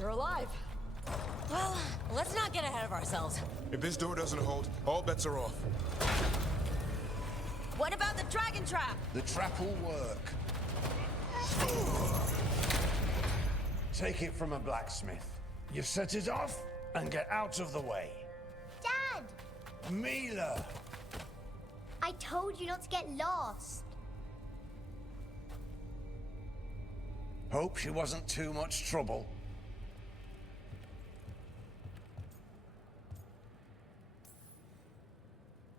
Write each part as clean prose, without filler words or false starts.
You're alive. Well, let's not get ahead of ourselves. If this door doesn't hold, all bets are off. What about the dragon trap? The trap will work. Take it from a blacksmith. You set it off and get out of the way. Dad! Mila! I told you not to get lost. Hope she wasn't too much trouble.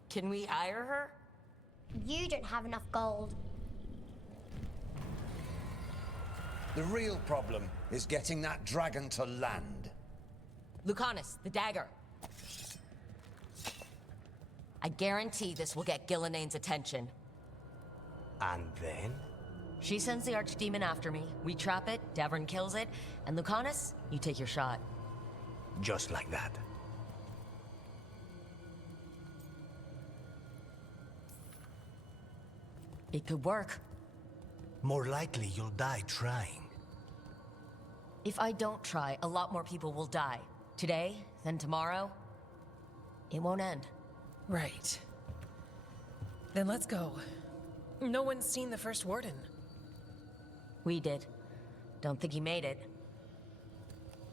Can we hire her? You don't have enough gold. The real problem is getting that dragon to land. Lucanus, the dagger. I guarantee this will get Gillenane's attention. And then? She sends the archdemon after me, we trap it, Davern kills it, and Lucanus, you take your shot. Just like that. It could work. More likely you'll die trying. If I don't try, a lot more people will die. Today, then tomorrow. It won't end. Right. Then let's go. No one's seen the first warden. We did. Don't think he made it.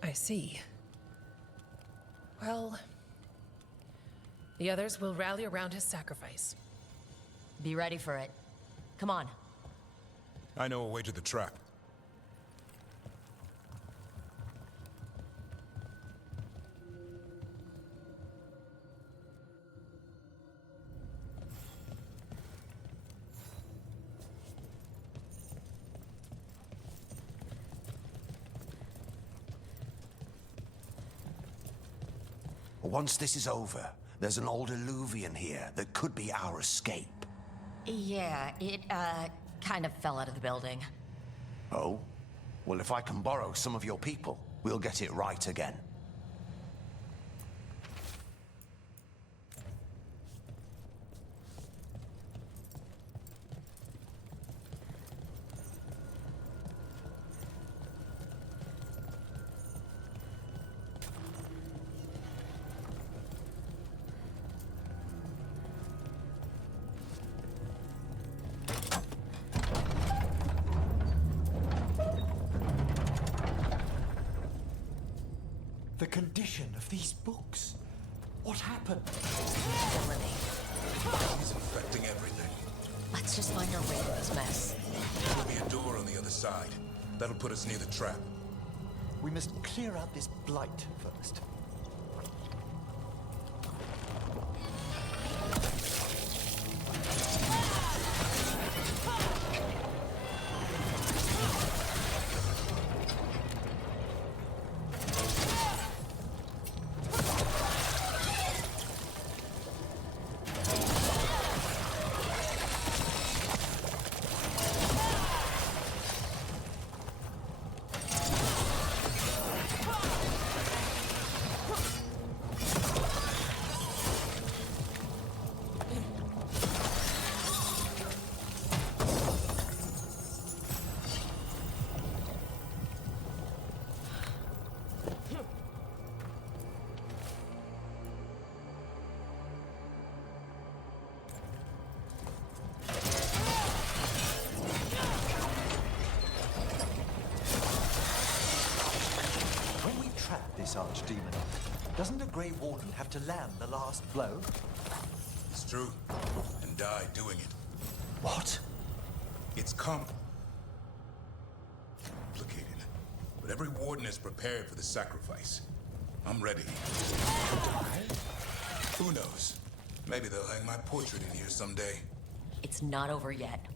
I see. Well, the others will rally around his sacrifice. Be ready for it. Come on. I know a way to the trap. Once this is over, there's an old Illuvian here that could be our escape. Yeah, it, kind of fell out of the building. Oh? Well, if I can borrow some of your people, we'll get it right again. The condition of these books. What happened? He's infecting everything. Let's just find our way through this mess. There'll be a door on the other side. That'll put us near the trap. We must clear out this blight first. This archdemon. Doesn't a Grey Warden have to land the last blow? It's true. And die doing it. What? It's complicated. But every warden is prepared for the sacrifice. I'm ready. Who knows? Maybe they'll hang my portrait in here someday. It's not over yet.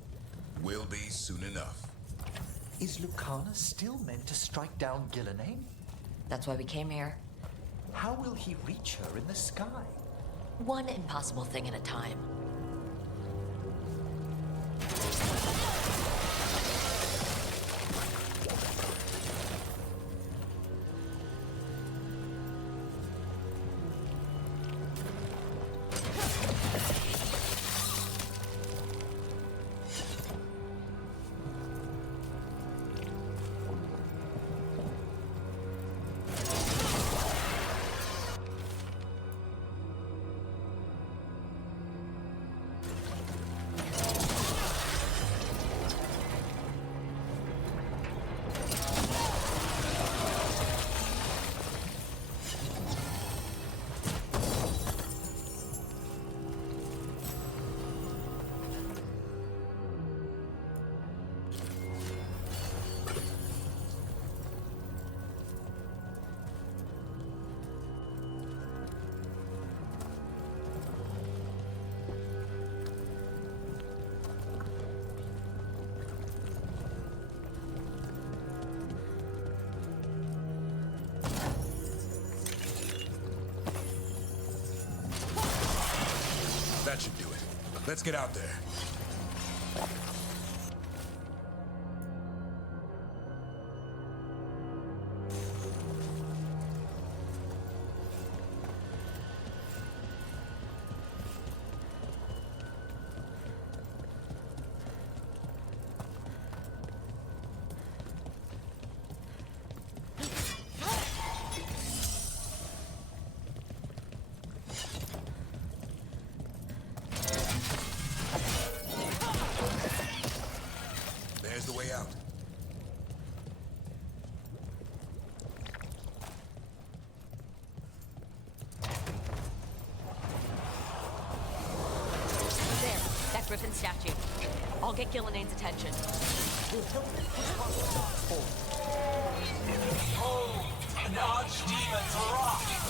Will be soon enough. Is Lucanus still meant to strike down Gillenane? That's why we came here. How will he reach her in the sky? One impossible thing at a time. That should do it. Let's get out there. There's the way out. There, that griffin statue. I'll get Gillinane's attention. Oh, an archdemon's wrath!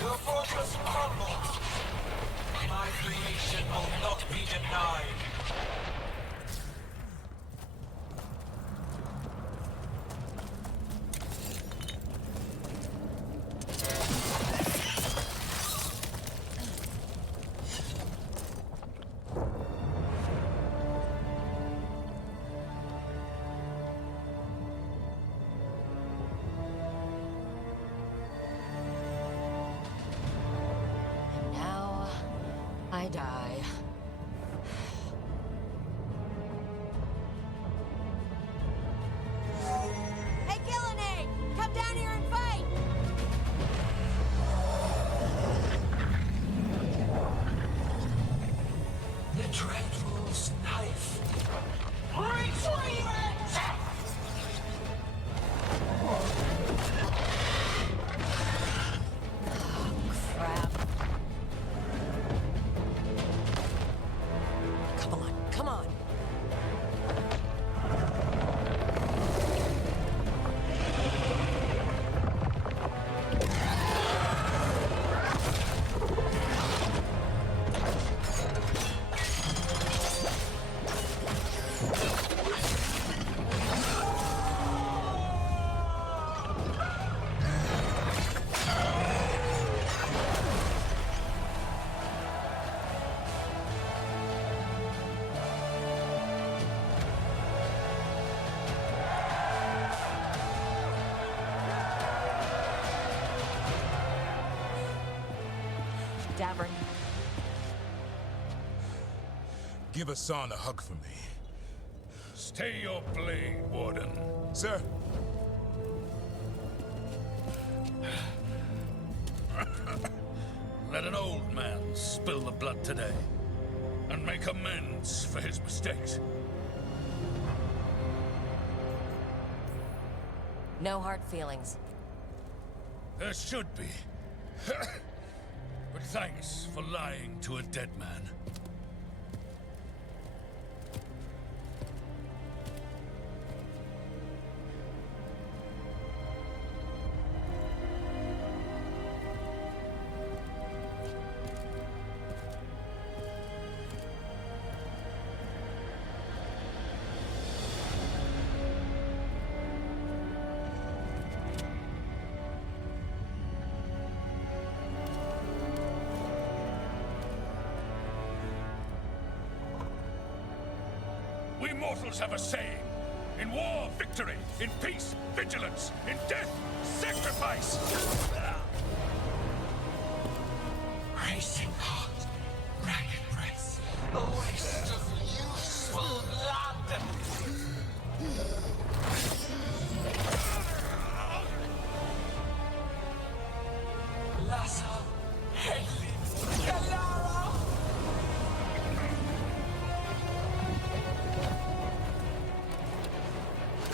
Your fortress crumbles. My creation will not be denied. Now, I die. Hey, Gillinane! Come down here and fight! The Dreadful's knife. Retrieve it! Crap. Come on, come on. Davern. Give Hassan a hug for me. Stay your blade, Warden. Sir. Let an old man spill the blood today and make amends for his mistakes. No hard feelings. There should be. But thanks for lying to a dead man. We mortals have a saying. In war, victory. In peace, vigilance. In death, sacrifice. Racing heart, ragged breath, a waste of useful blood. Lassa, Hedley, Galara.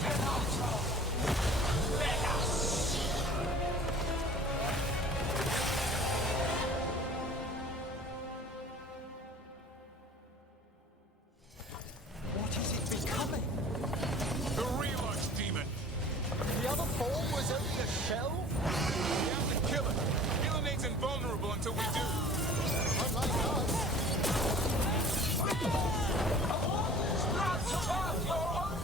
Penato, let us. What is it becoming? The real archdemon. The other form was only a shell? We have to kill it. Gillinane's invulnerable until we do. Unlike us. Not about your own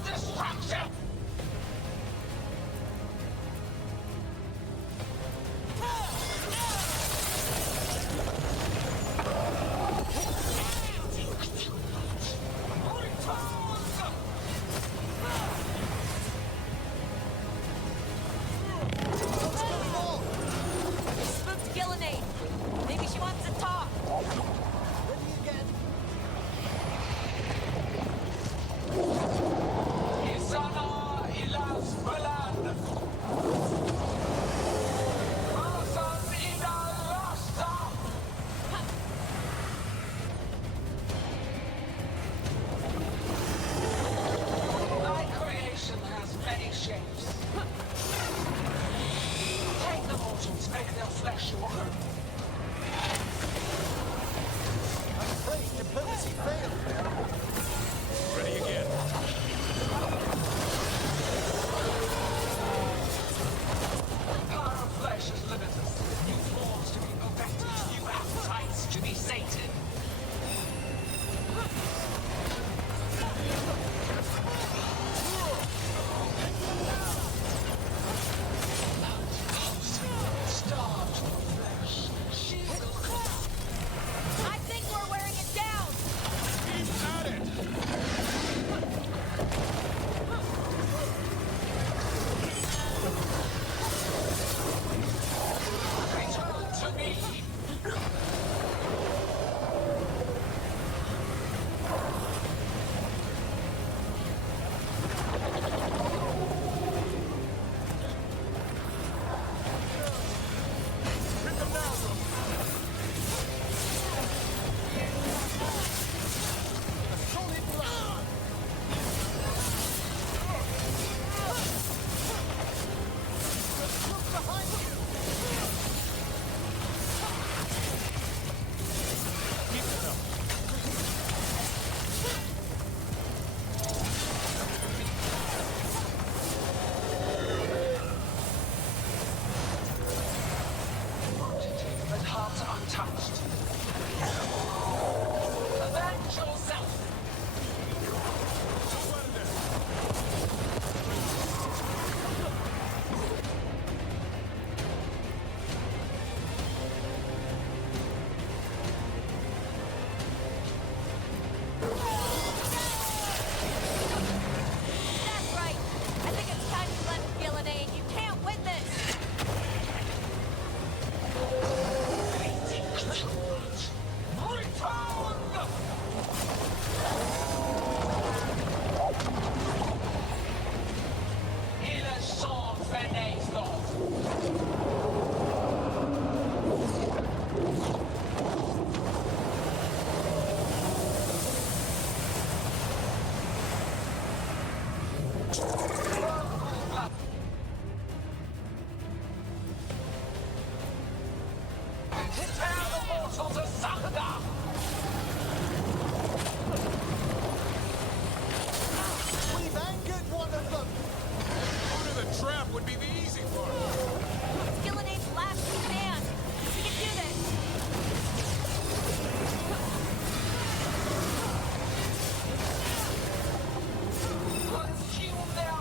I'm afraid diplomacy failed. Ready again. Power of flesh is limitless. New forms to be perfected, new appetites to be sated. Starved for flesh. She will I think we're wearing it down! Keep at it! return to me. Hit them now, But hearts untouched. Avenge yourself! That's right! I think it's time you left Gillian. You can't win this! Il est sans fenêtre. Tear the mortals asunder! We've angered one of them. Under the trap would be the easy part. It's Gillian's last stand! We can do this! Consume their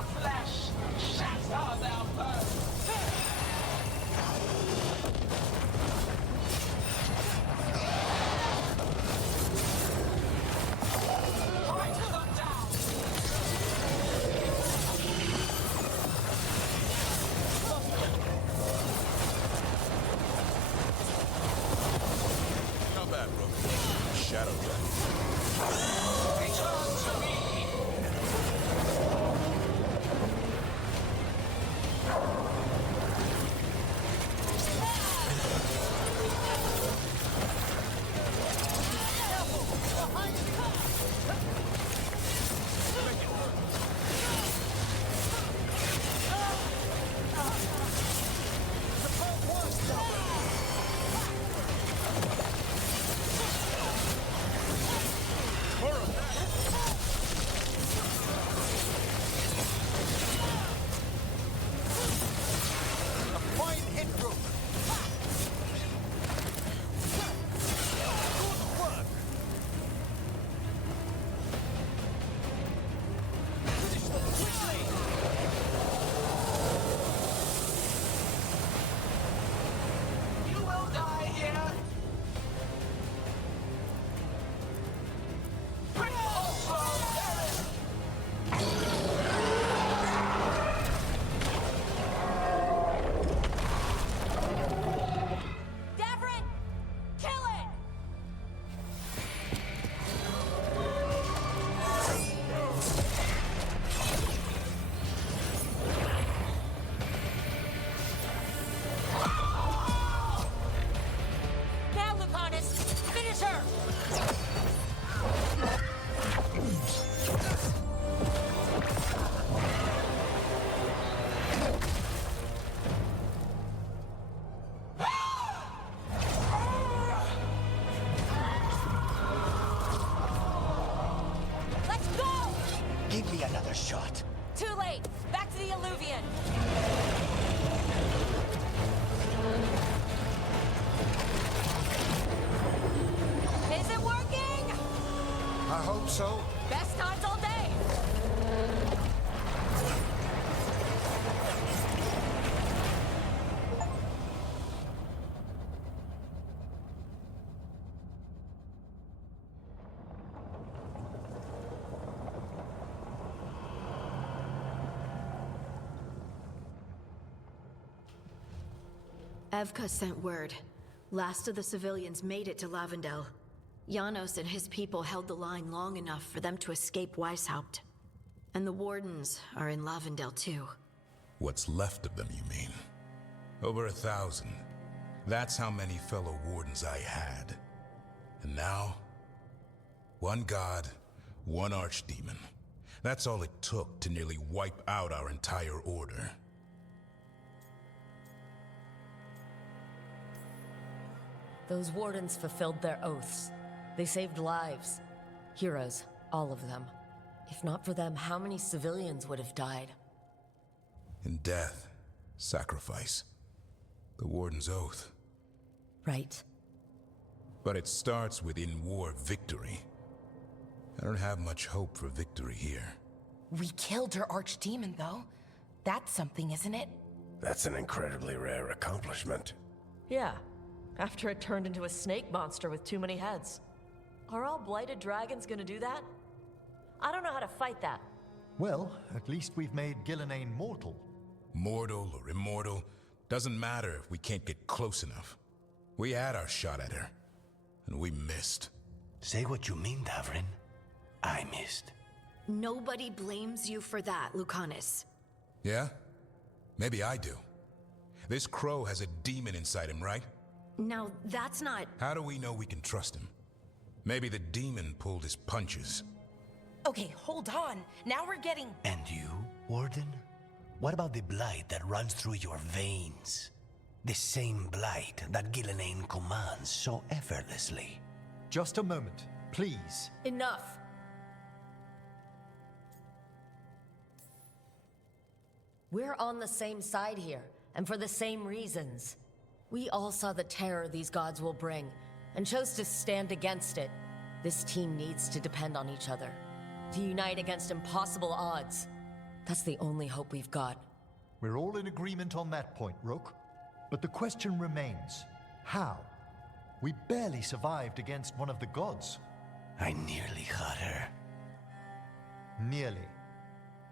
I hope so. Best times all day! Evka sent word. Last of the civilians made it to Lavendel. Janos and his people held the line long enough for them to escape Weishaupt. And the Wardens are in Lavendel too. What's left of them, you mean? Over 1,000. That's how many fellow Wardens I had. And now, one god, one archdemon. That's all it took to nearly wipe out our entire order. Those Wardens fulfilled their oaths. They saved lives. Heroes, all of them. If not for them, how many civilians would have died? In death, sacrifice. The Warden's oath. Right. But it starts with in-war victory. I don't have much hope for victory here. We killed her archdemon, though. That's something, isn't it? That's an incredibly rare accomplishment. Yeah, after it turned into a snake monster with too many heads. Are all blighted dragons gonna do that? I don't know how to fight that. Well, at least we've made Gillenane mortal. Mortal or immortal, doesn't matter if we can't get close enough. We had our shot at her, and we missed. Say what you mean, Davrin. I missed. Nobody blames you for that, Lucanus. Yeah? Maybe I do. This crow has a demon inside him, right? Now, that's not... How do we know we can trust him? Maybe the demon pulled his punches. Okay, hold on. Now we're getting... And you, Warden? What about the blight that runs through your veins? The same blight that Gillenane commands so effortlessly. Just a moment, please. Enough. We're on the same side here, and for the same reasons. We all saw the terror these gods will bring, and chose to stand against it. This team needs to depend on each other, to unite against impossible odds. That's the only hope we've got. We're all in agreement on that point, Rook. But the question remains, how? We barely survived against one of the gods. I nearly had her. Nearly.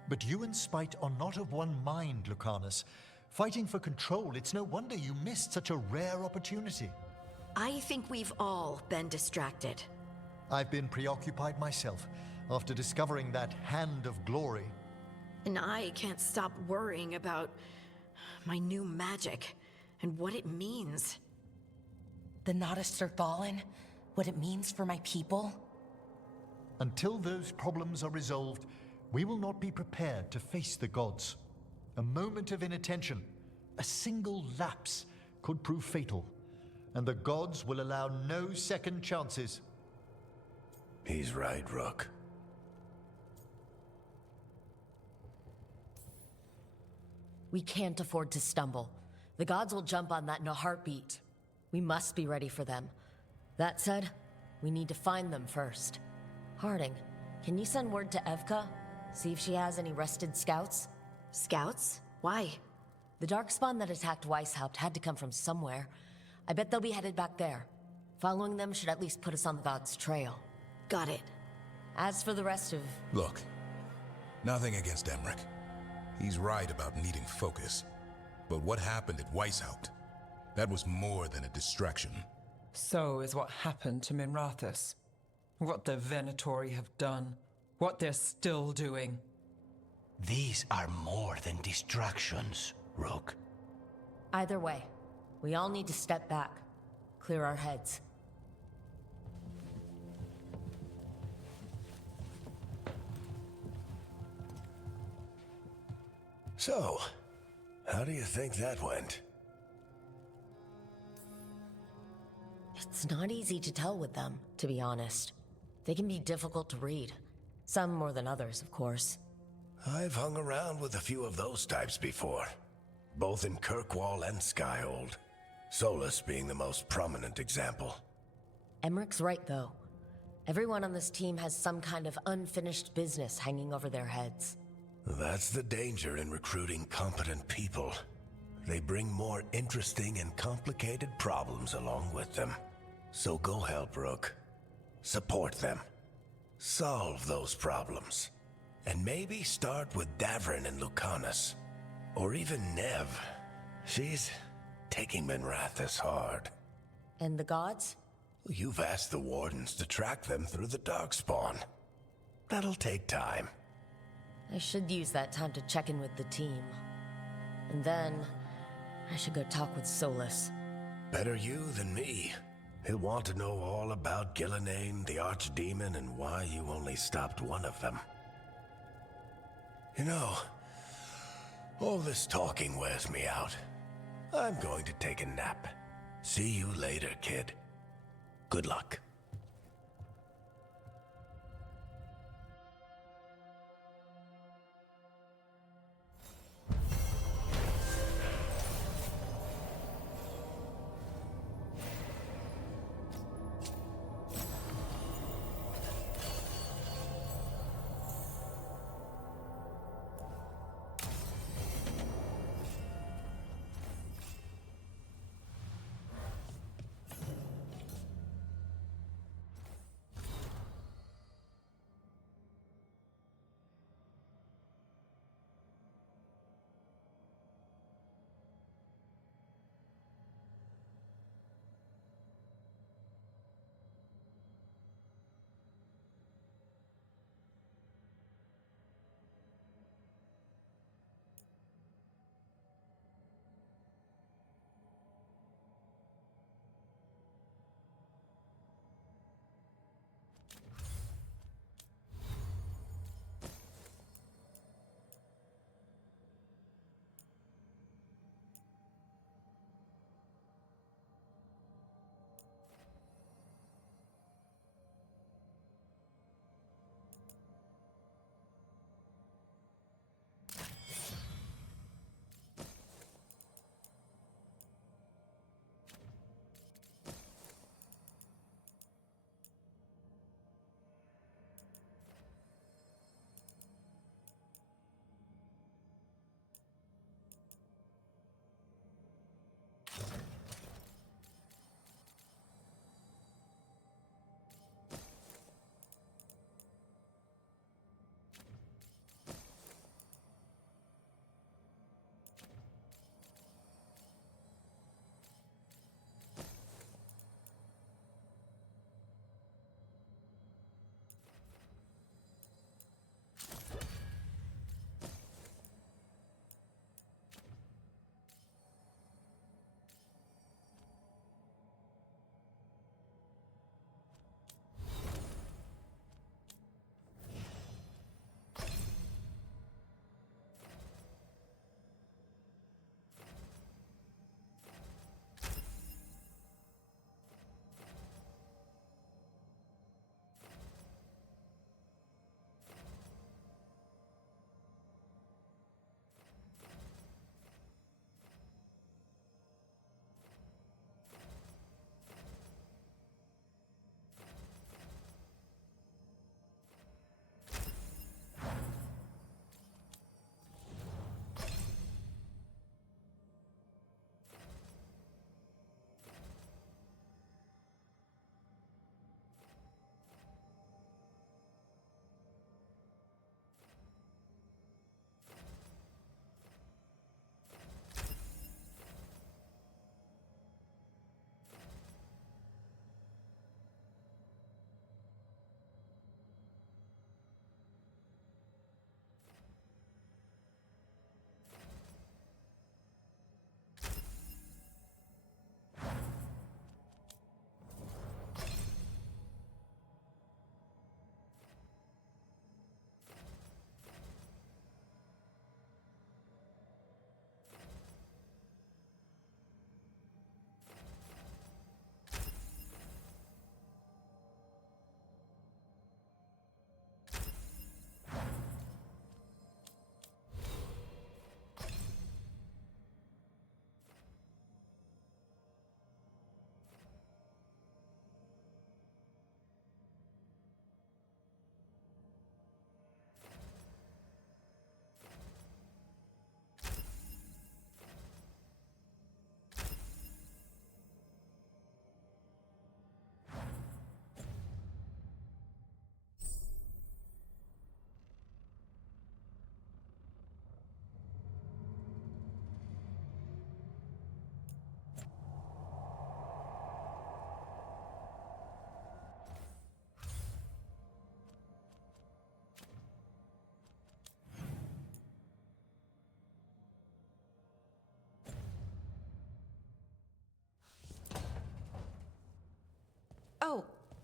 But you and Spite are not of one mind, Lucanus. Fighting for control, it's no wonder you missed such a rare opportunity. I think we've all been distracted. I've been preoccupied myself after discovering that hand of glory. And I can't stop worrying about my new magic and what it means. The Nodists are fallen? What it means for my people? Until those problems are resolved, we will not be prepared to face the gods. A moment of inattention, a single lapse, could prove fatal, and the gods will allow no second chances. He's right, Rook. We can't afford to stumble. The gods will jump on that in a heartbeat. We must be ready for them. That said, we need to find them first. Harding, can you send word to Evka? See if she has any rested scouts? Scouts? Why? The darkspawn that attacked Weishaupt had to come from somewhere. I bet they'll be headed back there. Following them should at least put us on the gods' trail. Got it. As for the rest of... Look, nothing against Emmerich. He's right about needing focus. But what happened at Weishaupt? That was more than a distraction. So is what happened to Minrathous. What the Venatori have done. What they're still doing. These are more than distractions, Rook. Either way, we all need to step back. Clear our heads. So, how do you think that went? It's not easy to tell with them, to be honest. They can be difficult to read. Some more than others, of course. I've hung around with a few of those types before, both in Kirkwall and Skyhold. Solus being the most prominent example. Emmerich's right, though. Everyone on this team has some kind of unfinished business hanging over their heads. That's the danger in recruiting competent people. They bring more interesting and complicated problems along with them. So go help Rook. Support them. Solve those problems. And maybe start with Davrin and Lucanus. Or even Nev. She's taking Minrathous hard. And the gods? You've asked the Wardens to track them through the Darkspawn. That'll take time. I should use that time to check in with the team. And then, I should go talk with Solus. Better you than me. He'll want to know all about Gillenane, the Archdemon, and why you only stopped one of them. You know, all this talking wears me out. I'm going to take a nap. See you later, kid. Good luck.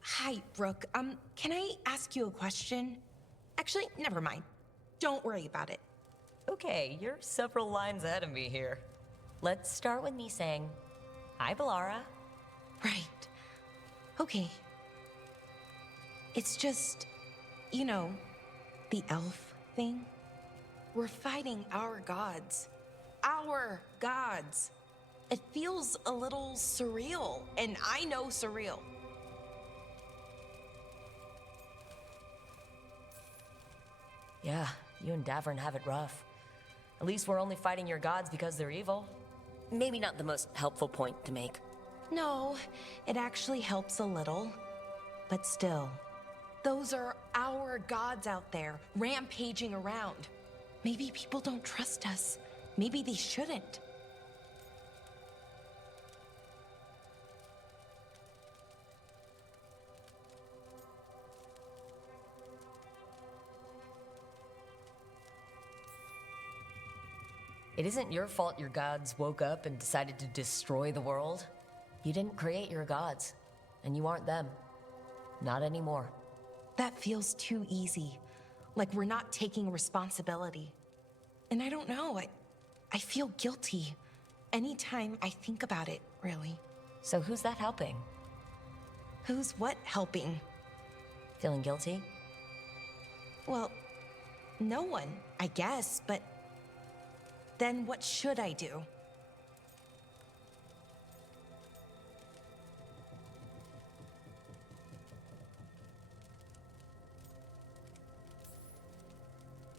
Hi, Brooke. Can I ask you a question? Actually, never mind. Don't worry about it. Okay, you're several lines ahead of me here. Let's start with me saying, hi, Valara. Right. Okay. It's just, you know, the elf thing. We're fighting our gods. Our gods. It feels a little surreal, and I know surreal. Yeah, you and Davern have it rough. At least we're only fighting your gods because they're evil. Maybe not the most helpful point to make. No, it actually helps a little. But still, those are our gods out there, rampaging around. Maybe people don't trust us. Maybe they shouldn't. It isn't your fault your gods woke up and decided to destroy the world. You didn't create your gods, and you aren't them. Not anymore. That feels too easy. Like we're not taking responsibility. And I don't know, I feel guilty anytime I think about it, really. So who's that helping? Who's what helping? Feeling guilty? Well, no one, I guess, but then what should I do?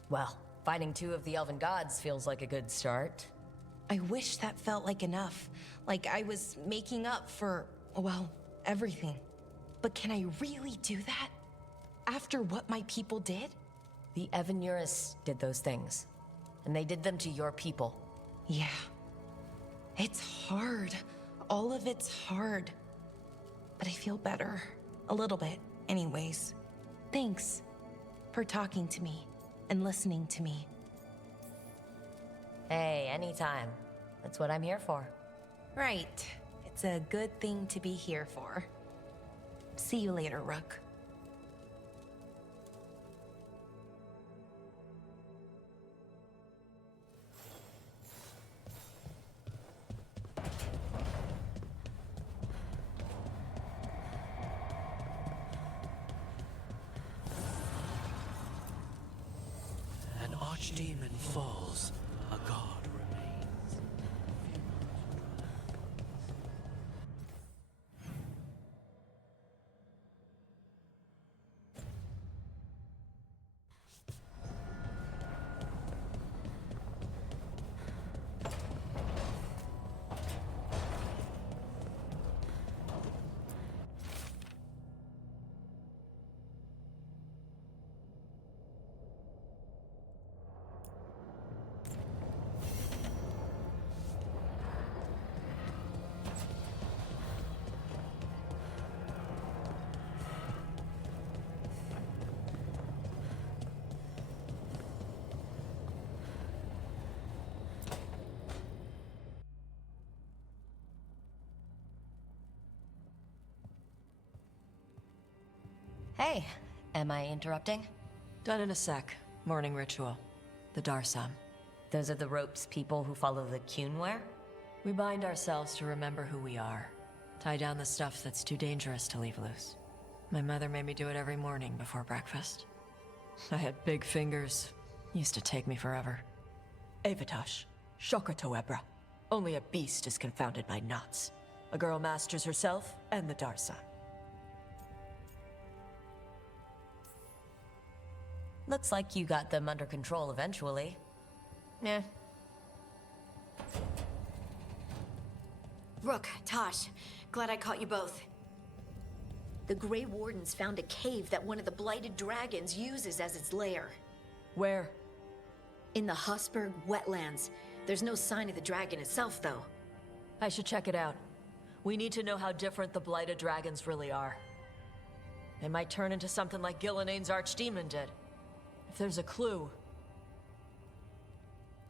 Well, fighting two of the elven gods feels like a good start. I wish that felt like enough. Like I was making up for, well, everything. But can I really do that? After what my people did? The Evanurus did those things. And they did them to your people. Yeah. It's hard. All of it's hard. But I feel better. A little bit, anyways. Thanks for talking to me and listening to me. Hey, anytime. That's what I'm here for. Right. It's a good thing to be here for. See you later, Rook. An archdemon falls, a god remains. Hey, am I interrupting? Done in a sec. Morning ritual. The Darsam. Those are the ropes people who follow the Qun wear? We bind ourselves to remember who we are. Tie down the stuff that's too dangerous to leave loose. My mother made me do it every morning before breakfast. I had big fingers. Used to take me forever. Avatash. Shokratoebra. Only a beast is confounded by knots. A girl masters herself and the Darsam. Looks like you got them under control eventually. Yeah. Rook, Tosh, glad I caught you both. The Grey Wardens found a cave that one of the Blighted Dragons uses as its lair. Where? In the Husberg wetlands. There's no sign of the dragon itself, though. I should check it out. We need to know how different the Blighted Dragons really are. They might turn into something like Gillineane's archdemon did. If there's a clue,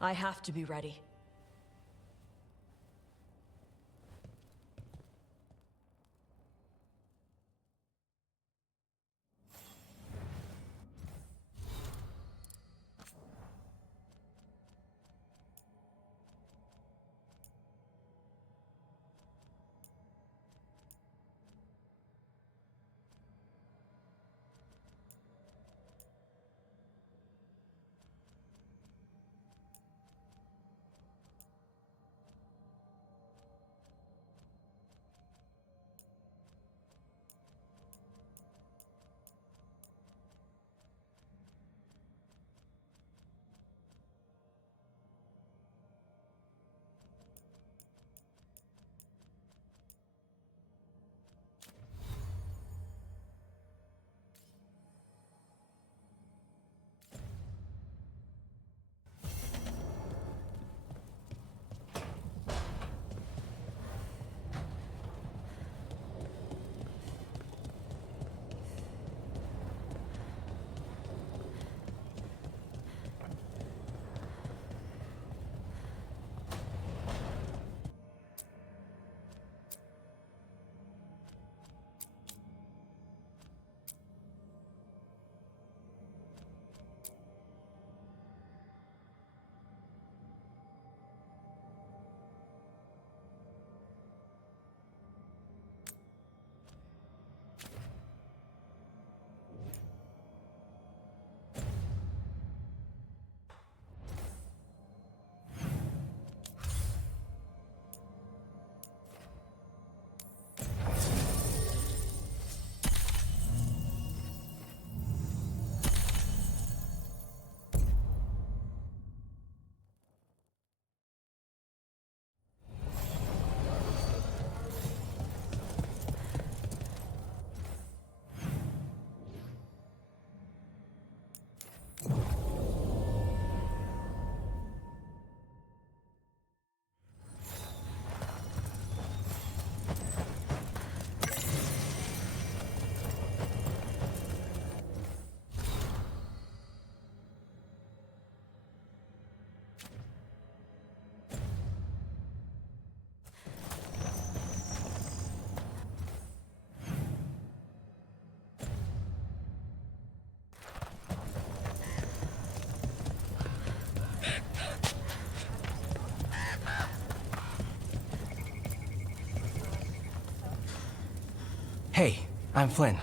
I have to be ready. Hey, I'm Flynn,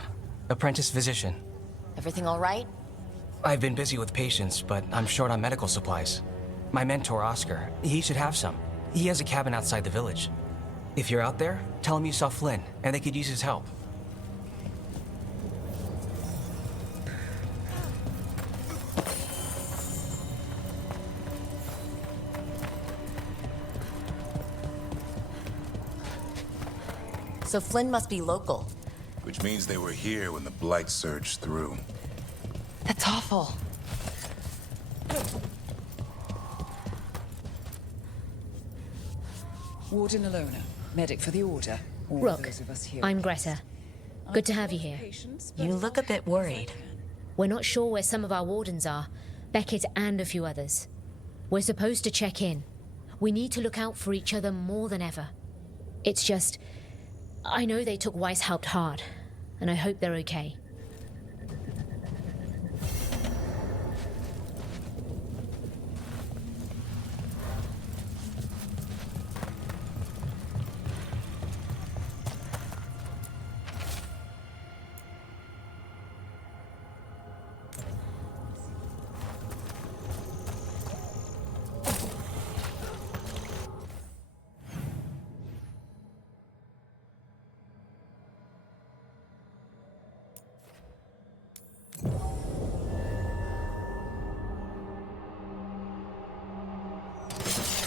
apprentice physician. Everything all right? I've been busy with patients, but I'm short on medical supplies. My mentor, Oscar, he should have some. He has a cabin outside the village. If you're out there, tell him you saw Flynn, and they could use his help. So Flynn must be local. Which means they were here when the Blight surged through. That's awful. Warden Alona, medic for the Order. All Rook, those of us here. I'm Greta. Good to have you here. You look a bit worried. We're not sure where some of our wardens are. Beckett and a few others. We're supposed to check in. We need to look out for each other more than ever. It's just... I know they took Weishaupt hard, and I hope they're okay.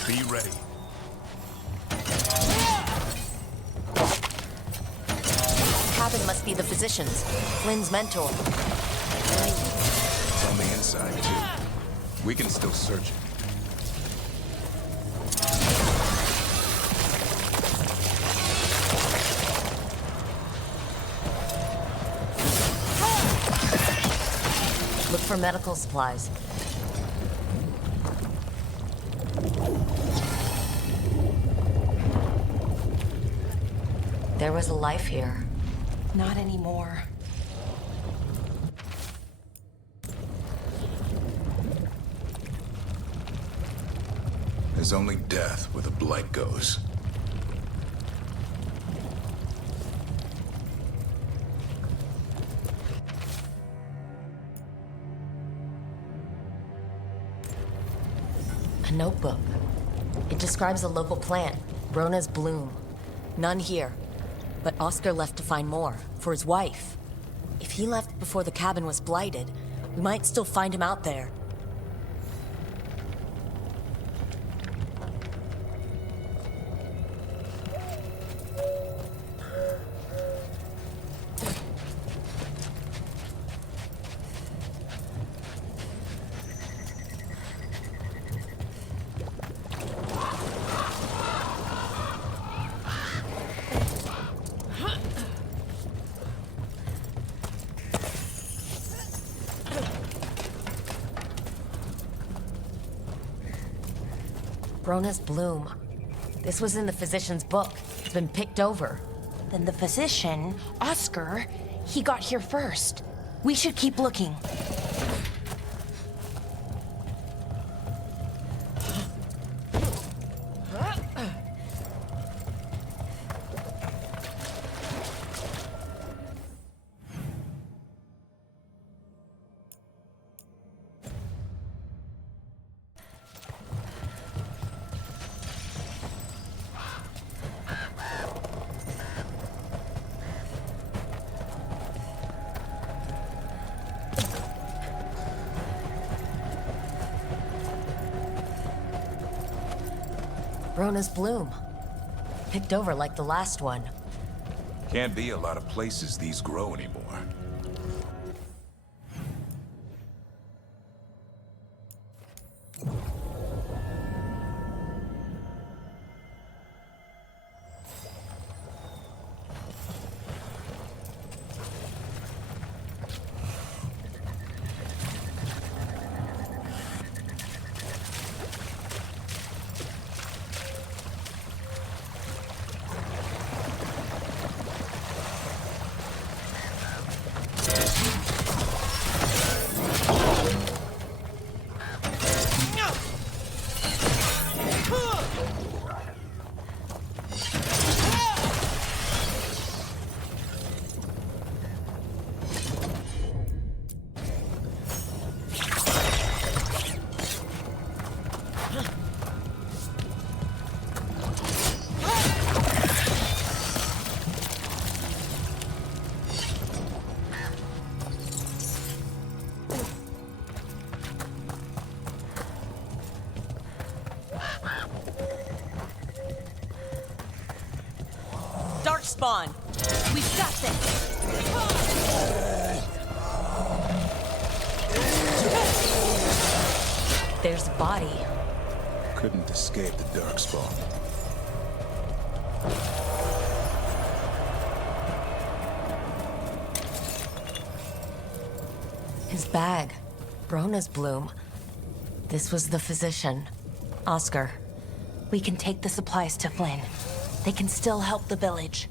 Be ready. Cabin must be the physician's. Flynn's mentor. It's on the inside, too. We can still search it. Look for medical supplies. There was a life here. Not anymore. There's only death where the Blight goes. A notebook. It describes a local plant, Rona's bloom. None here. But Oscar left to find more, for his wife. If he left before the cabin was blighted, we might still find him out there. Rona's bloom. This was in the physician's book. It's been picked over. Then the physician, Oscar, he got here first. We should keep looking. Rona's bloom. Picked over like the last one. Can't be a lot of places these grow anymore. spawn. We've got this! There's the body. Couldn't escape the dark spawn. His bag. Brona's bloom. This was the physician. Oscar, we can take the supplies to Flynn. They can still help the village.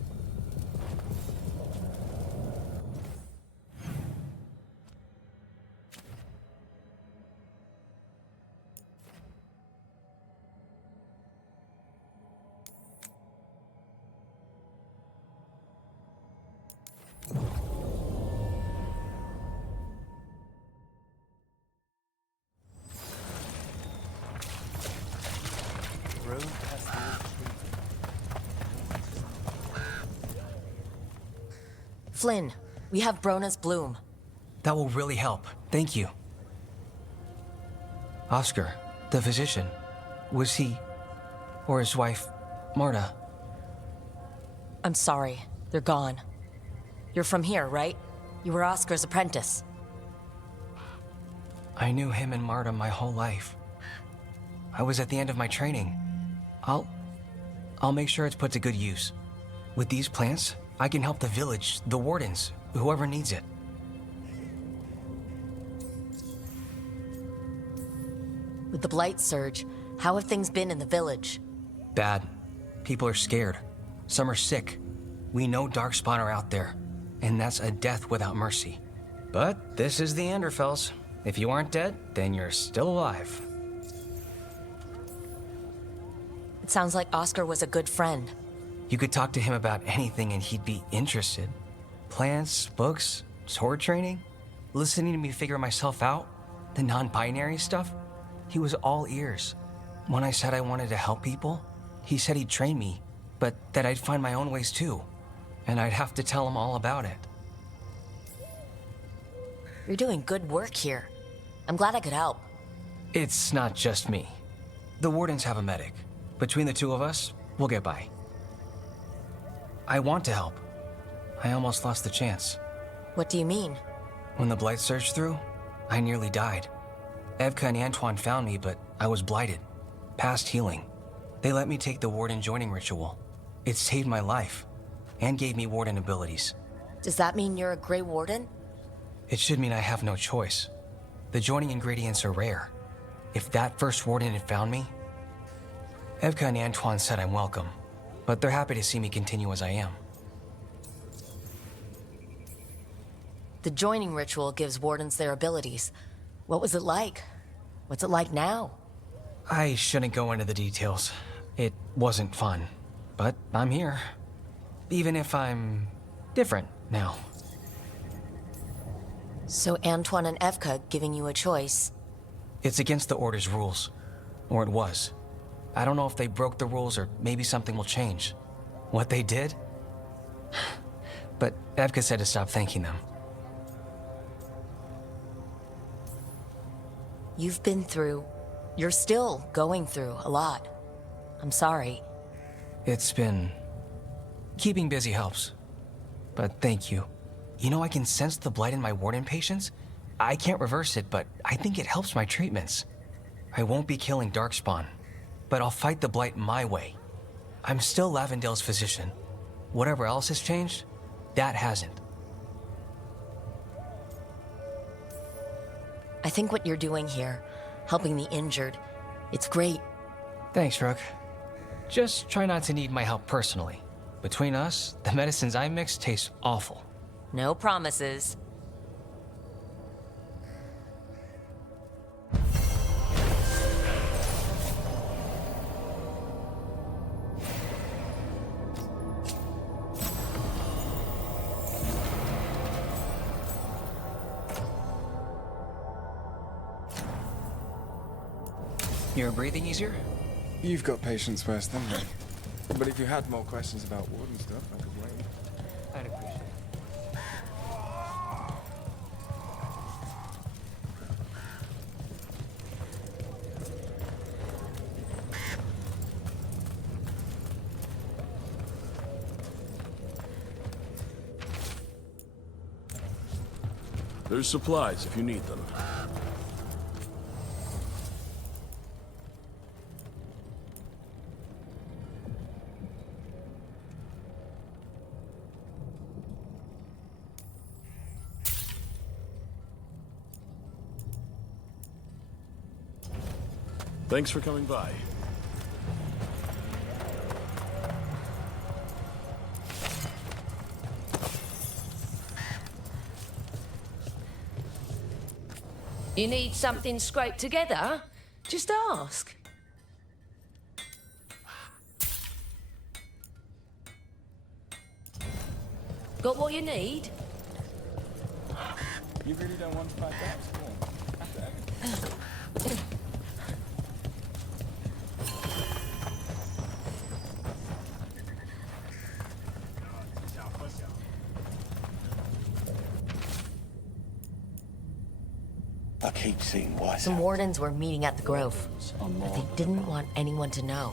Flynn, we have Brona's bloom. That will really help. Thank you. Oscar, the physician, was he, or his wife, Marta? I'm sorry. They're gone. You're from here, right? You were Oscar's apprentice. I knew him and Marta my whole life. I was at the end of my training. I'll make sure it's put to good use. With these plants, I can help the village, the wardens, whoever needs it. With the blight surge, how have things been in the village? Bad. People are scared. Some are sick. We know Darkspawn are out there, and that's a death without mercy. But this is the Anderfells. If you aren't dead, then you're still alive. It sounds like Oscar was a good friend. You could talk to him about anything and he'd be interested. Plants, books, sword training, listening to me figure myself out, the non-binary stuff. He was all ears. When I said I wanted to help people, he said he'd train me, but that I'd find my own ways too. And I'd have to tell him all about it. You're doing good work here. I'm glad I could help. It's not just me. The wardens have a medic. Between the two of us, we'll get by. I want to help. I almost lost the chance. What do you mean? When the blight surged through, I nearly died. Evka and Antoine found me, but I was blighted. Past healing. They let me take the warden joining ritual. It saved my life, and gave me warden abilities. Does that mean you're a Grey Warden? It should mean I have no choice. The joining ingredients are rare. If that first warden had found me... Evka and Antoine said I'm welcome, but they're happy to see me continue as I am. The joining ritual gives wardens their abilities. What was it like? What's it like now? I shouldn't go into the details. It wasn't fun, but I'm here. Even if I'm different now. So Antoine and Evka giving you a choice? It's against the Order's rules. Or it was. I don't know if they broke the rules or maybe something will change. What they did? But Evka said to stop thanking them. You've been through... You're still going through a lot. I'm sorry. It's been... Keeping busy helps. But thank you. You know, I can sense the blight in my warden patients. I can't reverse it, but I think it helps my treatments. I won't be killing Darkspawn, but I'll fight the blight my way. I'm still Lavendale's physician. Whatever else has changed, that hasn't. I think what you're doing here, helping the injured, it's great. Thanks, Rook. Just try not to need my help personally. Between us, the medicines I mix taste awful. No promises. You're breathing easier? You've got patients worse than me. But if you had more questions about warden stuff, I could wait. I'd appreciate it. There's supplies if you need them. Thanks for coming by. You need something scraped together? Just ask. Got what you need? You really don't want to fight that? I keep seeing why. Some wardens were meeting at the Grove, but they didn't want anyone to know.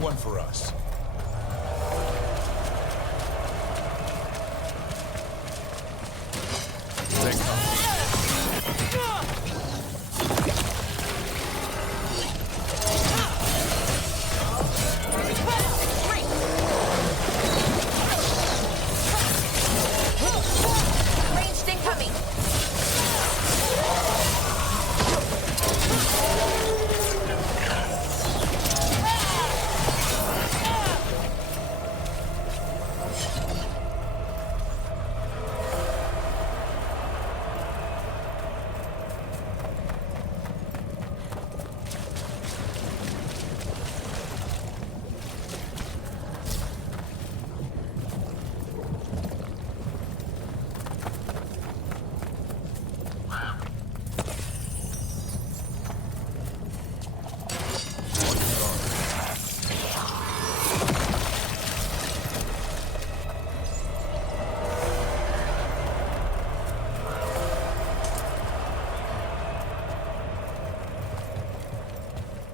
One for us. Ranged incoming!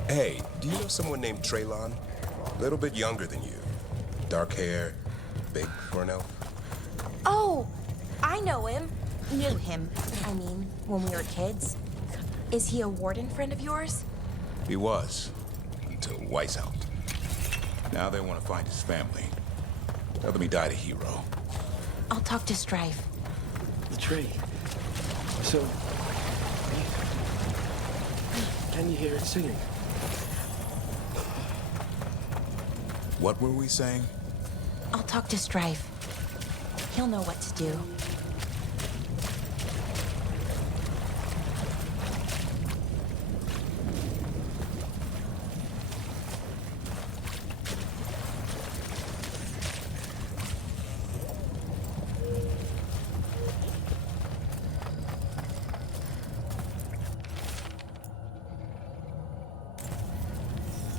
Hey, do you know someone named Traylon? A little bit younger than you. Dark hair, big for an elf. Oh, I know him. Knew him, I mean, when we were kids. Is he a warden friend of yours? He was, until Weiss helped. Now they want to find his family. Tell them he died a hero. I'll talk to Strife. The tree. So... Can you hear it singing? What were we saying? I'll talk to Strife. He'll know what to do.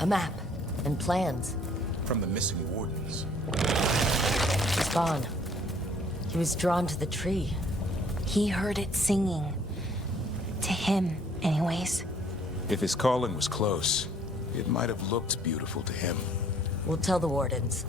A map and plans. From the missing wardens. gone. He was drawn to the tree. He heard it singing. To him, anyways. If his calling was close, it might have looked beautiful to him. We'll tell the wardens.